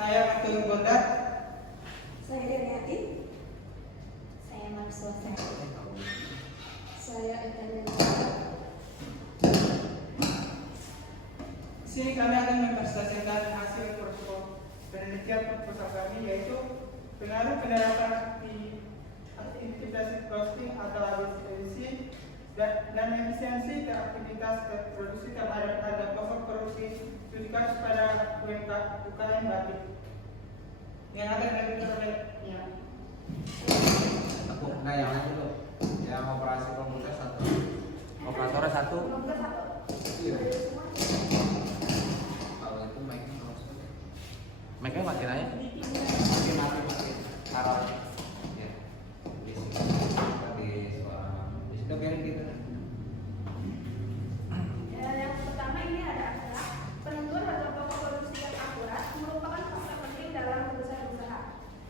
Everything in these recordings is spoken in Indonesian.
Saya Abdul Bondat. Saya Daniati. Saya Marswa. Saya Eka. Di sini kami akan mempresentasikan hasil penelitian proposal kami, yaitu pengaruh penerapan aktivitas roasting atau ABC dan efisiensi aktivitas produksi terhadap harga pokok produksi studi kasus pada UKM batik yang akan dilakukan oleh Enggak, yang lain dulu. Yang operasi komputer satu. Operatornya satu. Iya. Kalau itu mic-nya harus. Mic-nya matiin aja. Mati. Taruh. Ya. Di sini. Di suara. Di situ biarin gitu. Yang pertama ini adalah penentuan harga pokok produksi yang akurat merupakan faktor penting dalam keputusan usaha.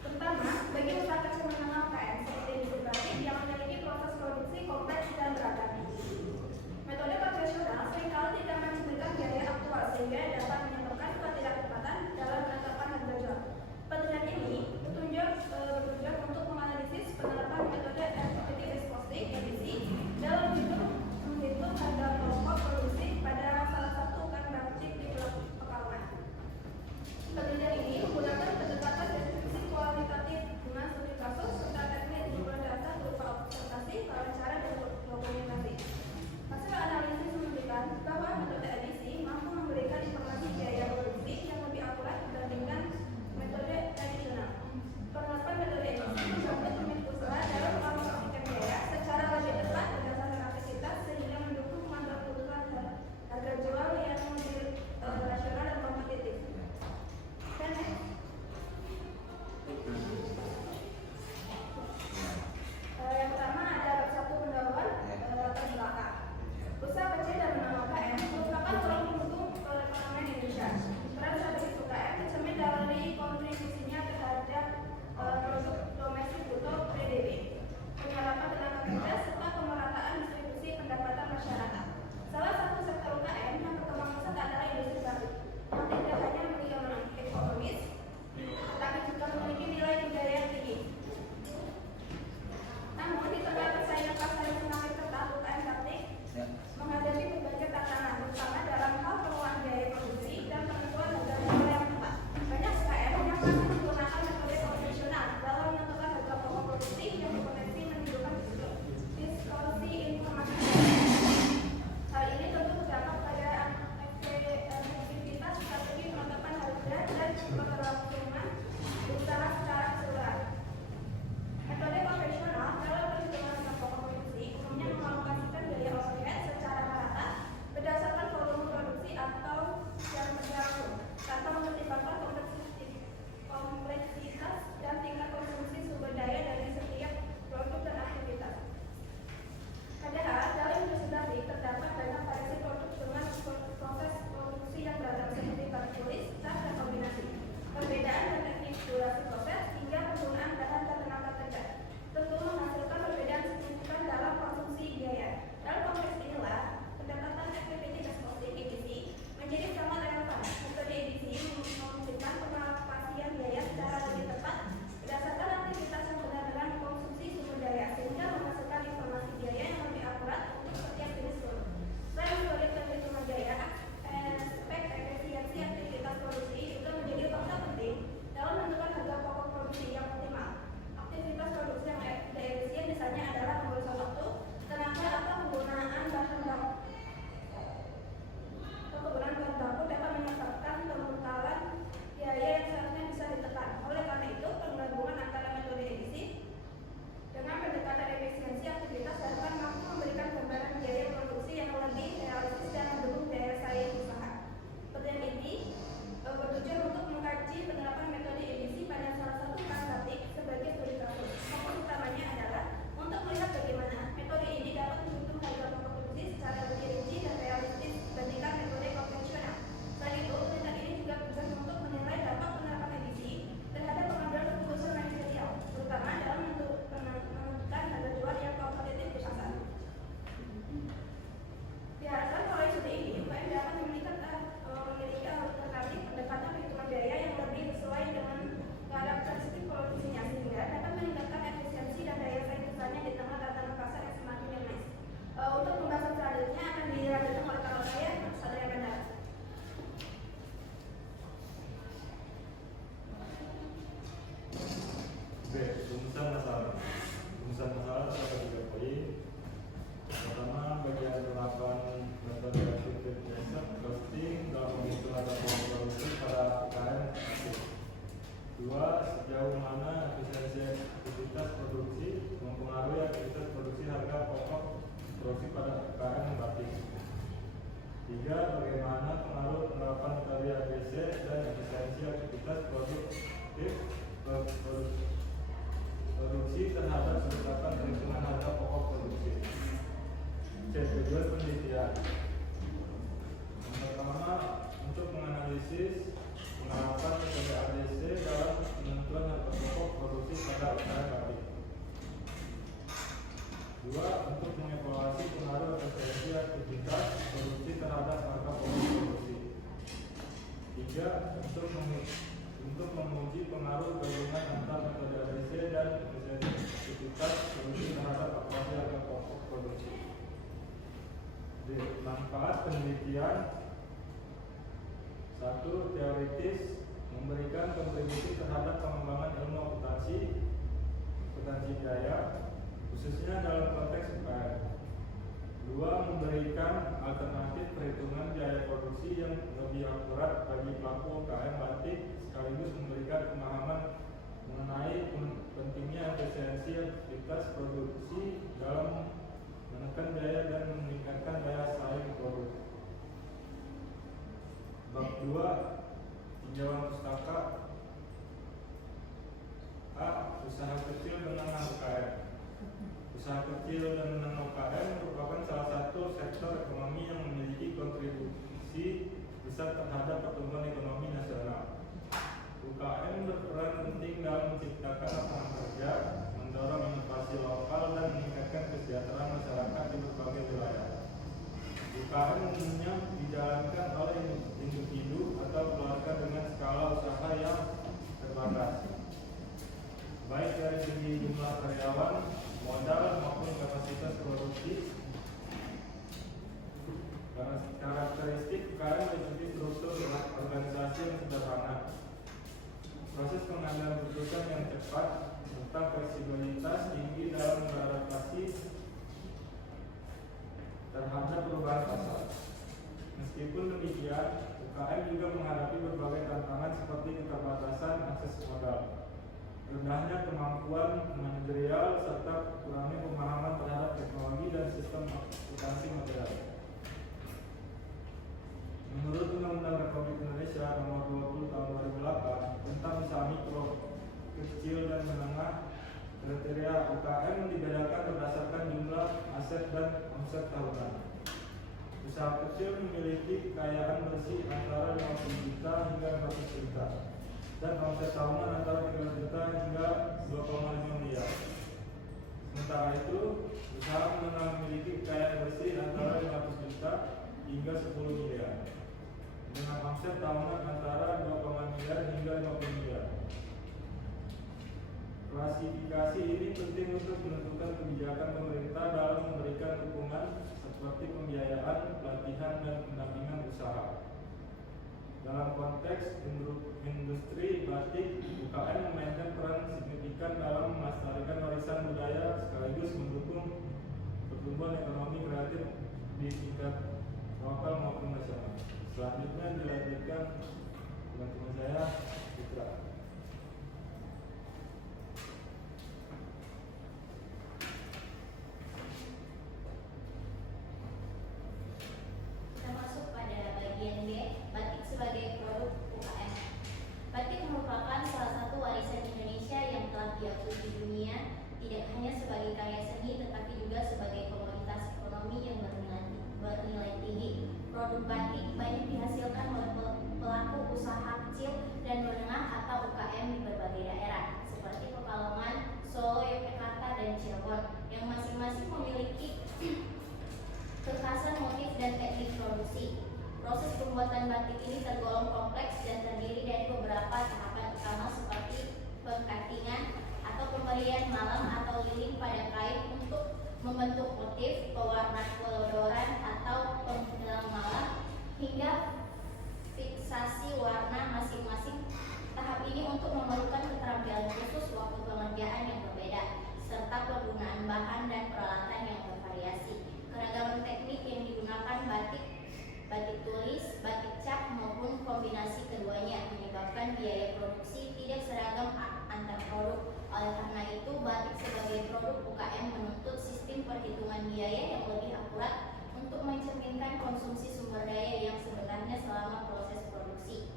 Terutama bagi usaha kecil menengah UKM seperti industri batik yang memiliki proses produksi kompleks dan beragam. Metode konvensional seringkali tidak mencerminkan biaya aktual sehingga dapat menyebabkan ketidaktepatan dalam penetapan harga jual. Penelitian ini bertujuan untuk menganalisis penerapan metode activity based costing (ABC) dalam menghitung harga pokok produksi pada salah satu UKM batik di Pekalongan. Penelitian ini menggunakan pendekatan deskripsi kualitatif dengan studi kasus serta teknik pengumpulan data berupa observasi, wawancara, dan dokumentasi. Hasil analisis menunjukkan bahwa metode ABC mampu memberikan informasi biaya produksi yang lebih akurat dibandingkan metode tradisional. Penerapan metode ABC membantu pemilik usaha dalam mengalokasikan biaya secara lebih tepat berdasarkan aktivitas sehingga mendukung pengambilan keputusan harga jual yang lebih rasional dan kompetitif. Yang pertama ada satu pendahuluan latar belakang. Usaha kecil dan menengah UKM merupakan tulang punggung perekonomian Indonesia. Peran strategis UKM tercermin dari kontribusinya terhadap produk domestik bruto (PDB), penyerapan tenaga kerja serta pemerataan distribusi pendapatan masyarakat. Salah satu sektor UKM yang berkembang pesat adalah industri batik, yang tidak hanya memiliki keuntungan ekonomis, tetapi juga memiliki nilai budaya yang tinggi. Namun di tengah persaingan pasar yang semakin ketat, UKM batik menghadapi berbagai tantangan, terutama dalam hal pengelolaan biaya produksi dan penentuan harga jual yang tepat. Banyak UKM yang masih menggunakan metode konvensional dalam menentukan harga pokok produksi yang berpotensi menimbulkan distorsi informasi. Hal ini tentu berdampak pada efektivitas strategi penetapan harga dan keberlangsungan usaha secara keseluruhan. Metode konvensional dalam perhitungan harga pokok produksi umumnya mengalokasikan biaya overhead secara merata berdasarkan volume produksi atau yang berlangsung tanpa mempertimbangkan kompleksitas Dua, sejauh mana efisiensi aktivitas produksi mempengaruhi aktivitas produksi harga pokok produksi pada UKM batik. Tiga, bagaimana pengaruh penerapan metode ABC dan efisiensi aktivitas produksi terhadap penetapan perhitungan harga pokok produksi. C. Tujuan penelitian. Yang pertama, untuk menganalisis penerapan metode ABC dalam penentuan harga pokok produksi pada UKM batik. Dua, untuk mengevaluasi pengaruh efisiensi aktivitas produksi terhadap harga pokok produksi. Tiga, untuk menguji pengaruh gabungan antara metode ABC dan efisiensi aktivitas produksi terhadap akurasi harga pokok produksi. D. Manfaat penelitian. Satu, teoritis, memberikan kontribusi terhadap pengembangan ilmu akuntansi biaya, khususnya dalam konteks UKM. Dua, memberikan alternatif perhitungan biaya produksi yang lebih akurat bagi pelaku UKM batik, sekaligus memberikan pemahaman mengenai pentingnya efisiensi aktivitas produksi dalam menekan biaya dan meningkatkan daya saing produk. Bab 2, tinjauan pustaka. A. Usaha kecil dan menengah UKM. Usaha kecil dan menengah UKM merupakan salah satu sektor ekonomi yang memiliki kontribusi besar terhadap pertumbuhan ekonomi nasional. UKM berperan penting dalam menciptakan lapangan kerja, mendorong inovasi lokal, dan meningkatkan kesejahteraan masyarakat di berbagai wilayah. UKM umumnya dijalankan oleh individu atau keluarga dengan skala usaha yang terbatas, baik dari segi jumlah karyawan, modal, maupun kapasitas produksi. Karakteristik UKM meliputi struktur organisasi yang sederhana, proses pengambilan keputusan yang cepat, serta fleksibilitas tinggi dalam beradaptasi terhadap perubahan pasar. Meskipun demikian, UKM juga menghadapi berbagai tantangan seperti keterbatasan akses modal, rendahnya kemampuan manajerial, serta kurangnya pemahaman terhadap teknologi dan sistem akuntansi modern. Menurut Undang-Undang Republik Indonesia Nomor 20 Tahun 2008 tentang usaha mikro, kecil dan menengah, kriteria UKM dibedakan berdasarkan jumlah aset dan omset tahunan. Usaha kecil memiliki kekayaan bersih antara 50 juta hingga 500 juta dan omset tahunan antara 3 juta hingga 2,5 miliar. Sementara itu, usaha menengah memiliki kekayaan bersih antara 500 juta hingga 10 miliar dengan omset tahunan antara 2,5 miliar hingga 50 miliar. Klasifikasi ini penting untuk menentukan kebijakan pemerintah dalam memberikan dukungan seperti pembiayaan, pelatihan, dan pendampingan usaha. Dalam konteks industri batik, UKM memainkan peran signifikan dalam melestarikan warisan budaya sekaligus mendukung pertumbuhan ekonomi kreatif di tingkat lokal maupun nasional. Selanjutnya dilanjutkan dengan teman saya, Putra. Kita masuk pada bagian B, batik sebagai produk UKM. Batik merupakan salah satu warisan Indonesia yang telah diakui di dunia, tidak hanya sebagai karya seni tetapi juga sebagai komoditas ekonomi yang bernilai tinggi. Produk batik banyak dihasilkan oleh pelaku usaha kecil dan menengah atau UKM di berbagai daerah seperti Pekalongan, Solo, Yogyakarta, dan Cirebon yang masing-masing memiliki kekhasan motif dan teknik produksi. Proses pembuatan batik ini tergolong kompleks dan terdiri dari beberapa tahapan utama seperti pengkatingan atau pemberian malam atau lilin pada kain untuk membentuk motif, pewarna kelodoran atau penghilang malam, hingga fiksasi warna masing-masing. Tahap ini untuk memerlukan keterampilan khusus, waktu pengerjaan yang berbeda, serta penggunaan bahan dan peralatan yang bervariasi. Keragaman teknik yang digunakan batik tulis, batik cap maupun kombinasi keduanya batik sebagai produk UKM menuntut sistem perhitungan biaya yang lebih akurat untuk mencerminkan konsumsi sumber daya yang sebenarnya selama proses produksi.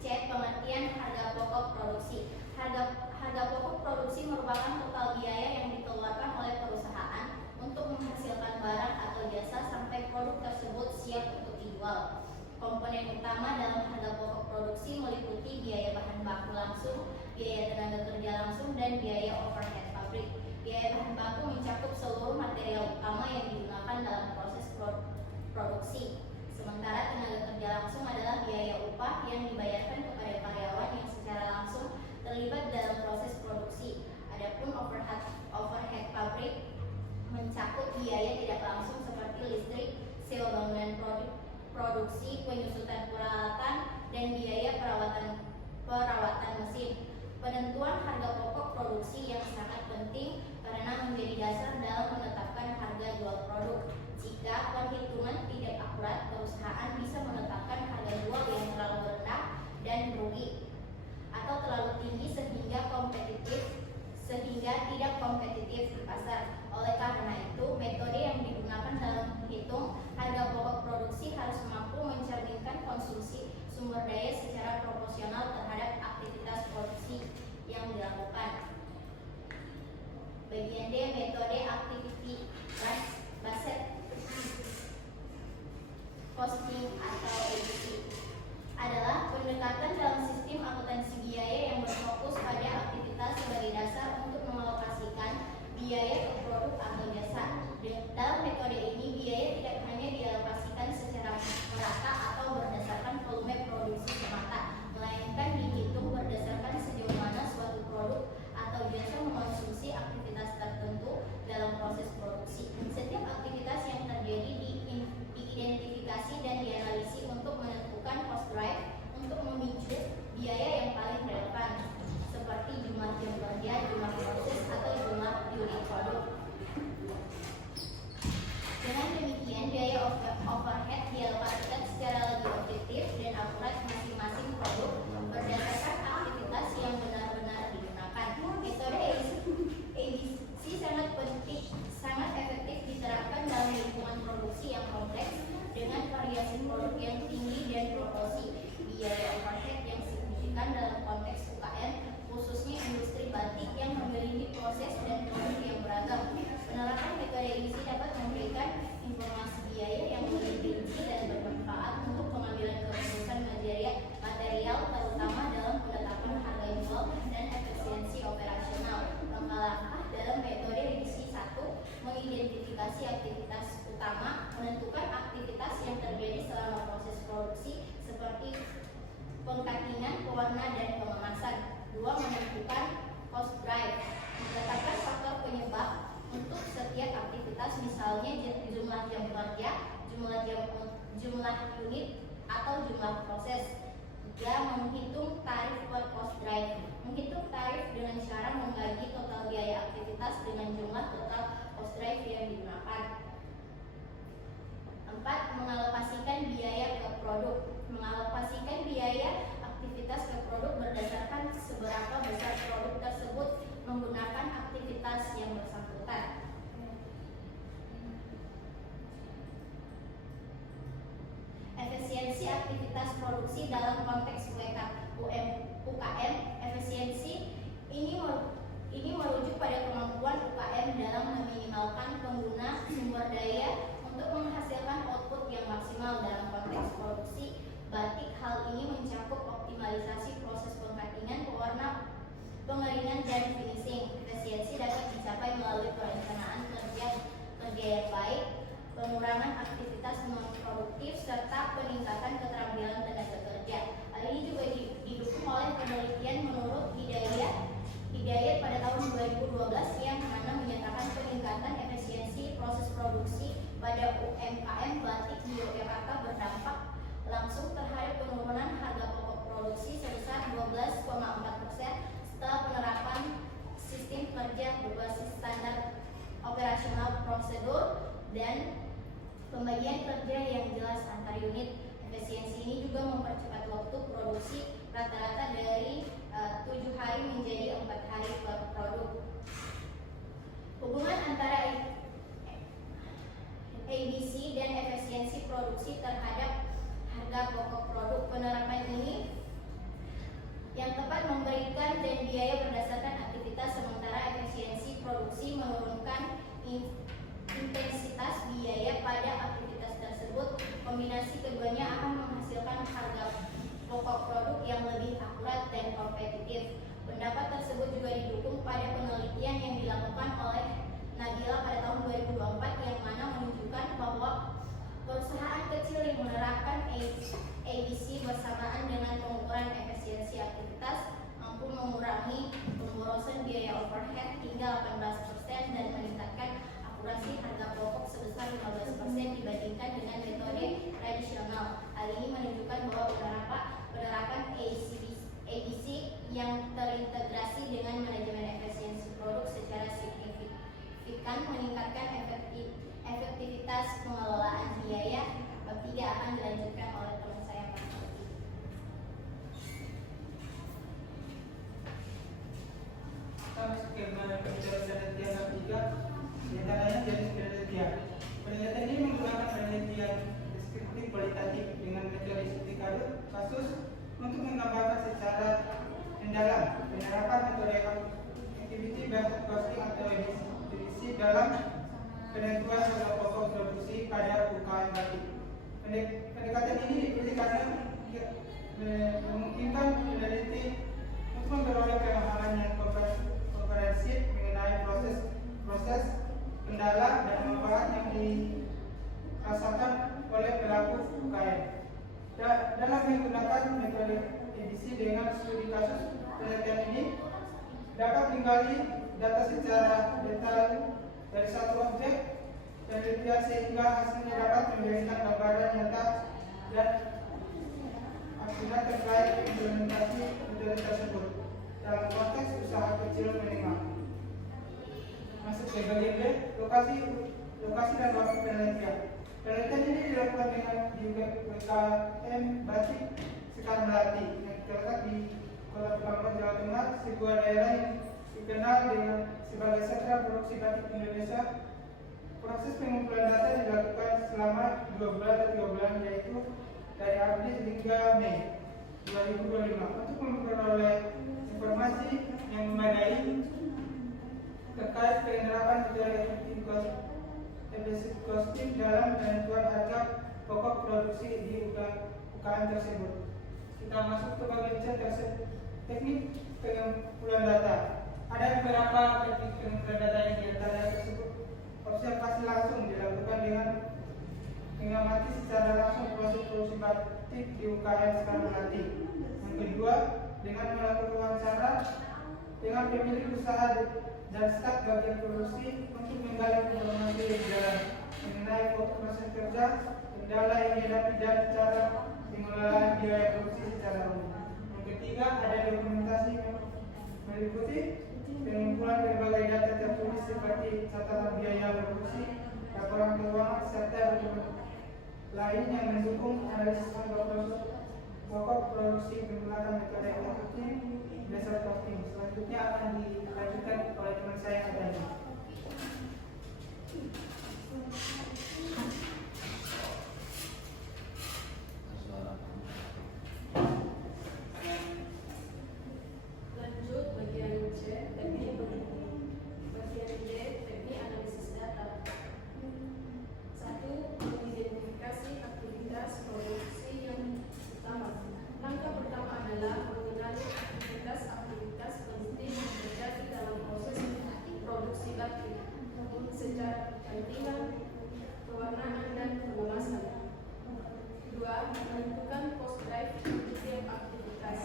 C. Pengertian harga pokok produksi. Harga pokok produksi merupakan total biaya yang dikeluarkan oleh perusahaan untuk menghasilkan barang atau jasa sampai produk tersebut siap untuk dijual. Komponen utama dalam harga pokok produksi meliputi biaya bahan baku langsung, biaya tenaga kerja langsung, dan biaya overhead pabrik. Biaya bahan baku mencakup seluruh material utama yang digunakan dalam proses produksi. Sementara tenaga kerja langsung adalah biaya upah yang dibayarkan kepada karyawan yang secara langsung terlibat dalam proses produksi. Adapun overhead pabrik mencakup biaya tidak langsung seperti listrik, sewa bangunan produksi, penyusutan peralatan, dan biaya perawatan mesin. Penentuan harga pokok produksi yang sangat penting karena menjadi dasar dalam menetapkan harga jual produk. Jika perhitungan tidak akurat, perusahaan bisa menetapkan harga jual yang terlalu rendah dan merugi, atau terlalu tinggi sehingga tidak kompetitif di pasar. Oleh karena itu, metode yang digunakan dalam menghitung harga pokok produksi harus mampu mencerminkan konsumsi sumber daya secara proporsional terhadap aktivitas produksi yang dilakukan. Bagian D, metode activity based costing atau ABC adalah pendekatan dalam sistem akuntansi biaya yang berfokus pada aktivitas sebagai dasar untuk mengalokasikan biaya ke produk atau jasa. Dalam metode ini, biaya tidak hanya dialokasikan secara merata atau berdasarkan volume produksi semata, melainkan dihitung berdasarkan sejauh mana suatu produk atau jasa mengkonsumsi aktivitas tertentu dalam proses produksi. Setiap aktivitas yang terjadi diidentifikasi dan dianalisis untuk menentukan cost drive untuk memicu biaya yang paling relevan, seperti jumlah jam kerja, jumlah proses, atau jumlah unit produk. Dengan demikian, biaya overhead dialokasikan secara lebih objektif dan akurat masing-masing produk berdasarkan aktivitas yang benar-benar digunakan. Metode ABC sangat efektif diterapkan dalam lingkungan produksi yang kompleks dengan variasi produk yang tinggi dan proporsi biaya overhead yang signifikan dalam konteks UKM, khususnya industri batik yang memiliki proses dan produk yang beragam. Penerapan metode ABC dapat memberikan informasi biaya yang lebih rinci dan bermanfaat untuk pengambilan keputusan material, terutama dalam penetapan harga jual dan efisiensi operasional. Langkah-langkah dalam metode ABC 1: mengidentifikasi aktivitas utama, menentukan aktivitas yang terjadi selama proses produksi seperti pengkatingan, pewarna, dan pengemasan. 2. Menentukan cost drive, menetapkan faktor penyebab untuk setiap aktivitas, misalnya jumlah jam kerja, jumlah unit, atau jumlah proses. 3. Menghitung tarif per cost drive, menghitung tarif dengan cara membagi total biaya aktivitas dengan jumlah total cost drive yang digunakan. 4. Mengalokasikan biaya ke produk, mengalokasikan biaya aktivitas ke produk berdasarkan seberapa besar produk tersebut menggunakan aktivitas yang bersangkutan. Efisiensi aktivitas produksi dalam konteks UKM. Efisiensi ini merujuk pada kemampuan UKM dalam meminimalkan pengguna sumber daya untuk menghasilkan output yang maksimal dalam konteks produksi batik. Hal ini mencakup optimalisasi proses pengkatingan, pewarna, pengeringan, dan finishing. Efisiensi dapat dicapai melalui perencanaan kerja yang baik, pengurangan aktivitas non-produktif, serta peningkatan keterampilan tenaga kerja. Hal ini juga didukung oleh penelitian menurut Hidayat pada tahun 2012 yang mana menyatakan peningkatan efisiensi proses produksi pada UMKM batik di Yogyakarta berdampak langsung terhadap penurunan harga pokok produksi sebesar 12,4% setelah penerapan sistem kerja berbasis standar operasional prosedur dan pembagian kerja yang jelas antar unit. Efisiensi ini juga mempercepat waktu produksi produksi rata-rata dari 7 hari menjadi 4 hari per produk. Hubungan antara ABC dan efisiensi produksi terhadap harga pokok produk. Penerapan ini yang tepat memberikan dan biaya berdasarkan aktivitas, sementara efisiensi produksi menurunkan intensitas biaya pada aktivitas tersebut. Kombinasi keduanya akan menghasilkan harga pokok produk yang lebih akurat dan kompetitif. Pendapat tersebut juga didukung pada penelitian yang dilakukan oleh Nabila pada tahun 2024 yang mana menunjukkan bahwa perusahaan kecil yang menerapkan ABC bersamaan dengan pengukuran efisiensi aktivitas mampu mengurangi pemborosan biaya overhead hingga 18% dan meningkatkan akurasi harga pokok sebesar 15% dibandingkan dengan metode tradisional. Hal ini menunjukkan bahwa penerapan ABC yang terintegrasi dengan manajemen efisiensi produk secara signifikan meningkatkan efektivitas pengelolaan biaya. Bab 3 akan dilanjutkan oleh teman saya Pak Aldi. Kami skema penelitian bab 3 diantaranya jenis penelitian. Penelitian ini menggunakan penelitian deskriptif kualitatif dengan metode studi kasus untuk menggambarkan secara mendalam penerapan metode activity based costing atau EBC dalam penentuan harga pokok produksi pada UKM batik. Pendekatan ini dipilih karena memungkinkan peneliti untuk memperoleh pemahaman yang komprehensif mengenai proses kendala dan manfaat yang dirasakan oleh pelaku UKM. Dalam menggunakan metode EBC dengan studi kasus, penelitian ini dapat menggali data secara detail dari satu objek penelitian sehingga hasilnya dapat memberikan gambaran nyata dan akurat terkait implementasi metode tersebut dalam konteks usaha kecil menengah. Masuk ke bagian B, lokasi dan waktu penelitian. Penelitian ini dilakukan dengan di UKM Batik Sekar Melati yang terletak di Kota Pekalongan, Jawa Tengah, sebuah daerah yang dikenal dengan sebagai sentra produksi batik Indonesia. Proses pengumpulan data dilakukan selama 2 bulan atau 3 bulan, yaitu dari April hingga Mei 2025 untuk memperoleh informasi yang memadai terkait penerapan metode efisiensi costing dalam penentuan harga pokok produksi di UKM tersebut. Kita masuk ke bagian teknik pengumpulan data. Ada beberapa teknik pengumpulan data yang diantaranya tersebut. Observasi langsung dilakukan dengan mengamati secara langsung proses produksi batik di UKM Sekar Melati. Yang kedua, dengan melakukan wawancara dengan pemilik usaha dan staf bagian produksi untuk menggali informasi yang jalan mengenai proses kerja, kendala yang dihadapi dan cara pengelolaan biaya produksi secara umum. Yang ketiga, ada dokumentasi meliputi pengumpulan berbagai data tertulis seperti catatan biaya produksi, laporan keuangan, serta dokumen lain yang mendukung analisis pokok produksi menggunakan metode efektif dasar costing. Selanjutnya akan dilanjutkan oleh teman saya Adani. Lanjut bagian C, teknik bagian D, teknik analisis data. 1. Mengidentifikasi aktivitas produksi yang utama. Langkah pertama adalah mengenali aktivitas penting yang terjadi dalam proses produksi batik secara kecantikan, pewarnaan, dan pengemasan. 2. Menentukan cost drive untuk setiap aktivitas.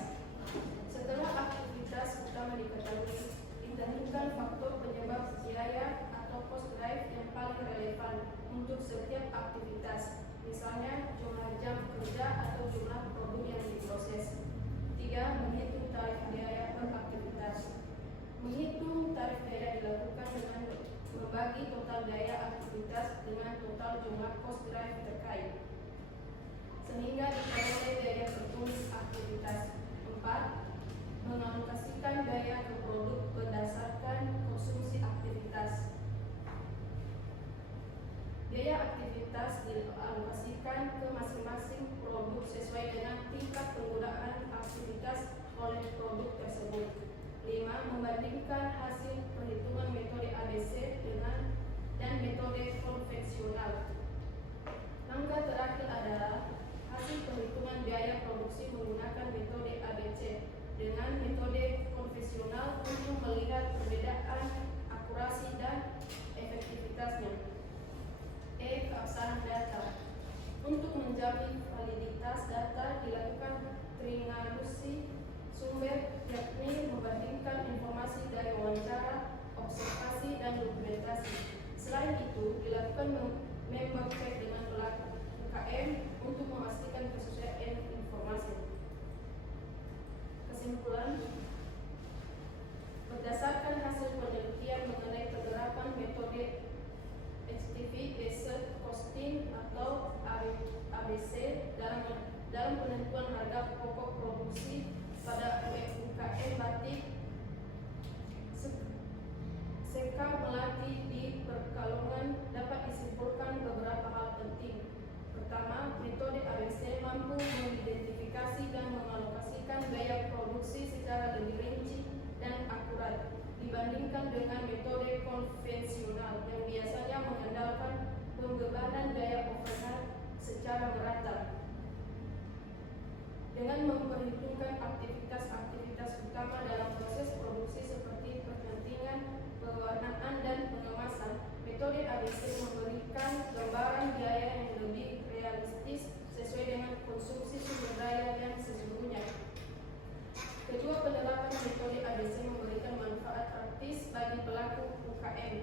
Setelah aktivitas utama diketahui, ditentukan faktor penyebab biaya atau cost drive yang paling relevan untuk setiap aktivitas, misalnya jumlah jam kerja atau jumlah produk yang diproses. 3. Menghitung tarif biaya per aktivitas. Menghitung tarif biaya dilakukan dengan membagi total biaya aktivitas dengan total jumlah cost drive terkait, sehingga diperoleh biaya tertulis aktivitas. produk sesuai dengan tingkat penggunaan aktivitas oleh produk tersebut. 5. Membandingkan hasil perhitungan metode ABC dan metode konvensional. Langkah terakhir adalah hasil perhitungan biaya produksi menggunakan metode ABC dengan metode konvensional untuk melihat perbedaan akurasi dan efektivitasnya. E. Keabsahan data. Untuk menjamin validitas data dilakukan triangulasi sumber, yakni membandingkan informasi dari wawancara, observasi, dan dokumentasi. Selain itu, dilakukan member check dengan pelaku UKM untuk memastikan kesesuaian informasi. Kesimpulan, berdasarkan hasil penelitian mengenai penerapan metode HTV Based Costing atau ABC dalam penentuan harga pokok produksi pada UKM batik, Seka Melati di Pekalongan dapat disimpulkan beberapa hal penting. Pertama, metode ABC mampu mengidentifikasi dan mengalokasikan biaya produksi secara lebih rinci dan akurat dibandingkan dengan metode konvensional yang biasanya mengandalkan pembebanan biaya overhead secara merata. Dengan memperhitungkan aktivitas-aktivitas utama dalam proses produksi seperti pentingan, pewarnaan, dan pengemasan, metode ABC memberikan gambaran biaya yang lebih realistis sesuai dengan konsumsi sumber daya yang sesungguhnya. Kedua, penerapan metode ABC memberikan manfaat praktis bagi pelaku UKM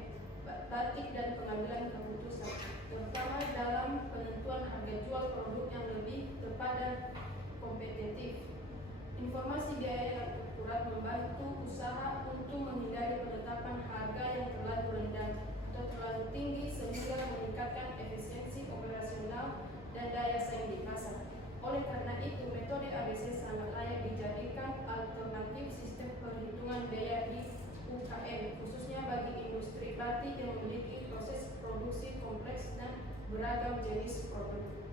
batik dan pengambilan keputusan, terutama dalam penentuan harga jual produk yang lebih tepat dan kompetitif. Informasi biaya yang akurat membantu usaha untuk menghindari penetapan harga yang terlalu rendah atau terlalu tinggi sehingga meningkatkan efisiensi operasional dan daya saing di pasar. Oleh karena itu, metode ABC sangat layak dijadikan alternatif sistem perhitungan biaya di UKM, khususnya bagi industri batik yang memiliki proses produksi kompleks dan beragam jenis produk.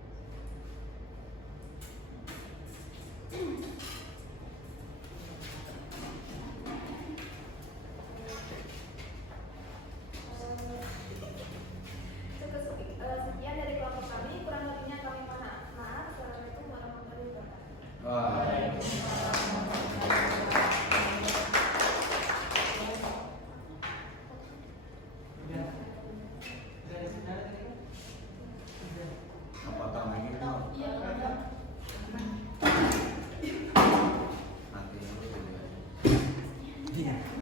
Sekian dari kelompok kami, kurang lebihnya kami mohon maaf. Assalamualaikum warahmatullahi wabarakatuh. Apa tambahin itu? Iya, Nanti dulu.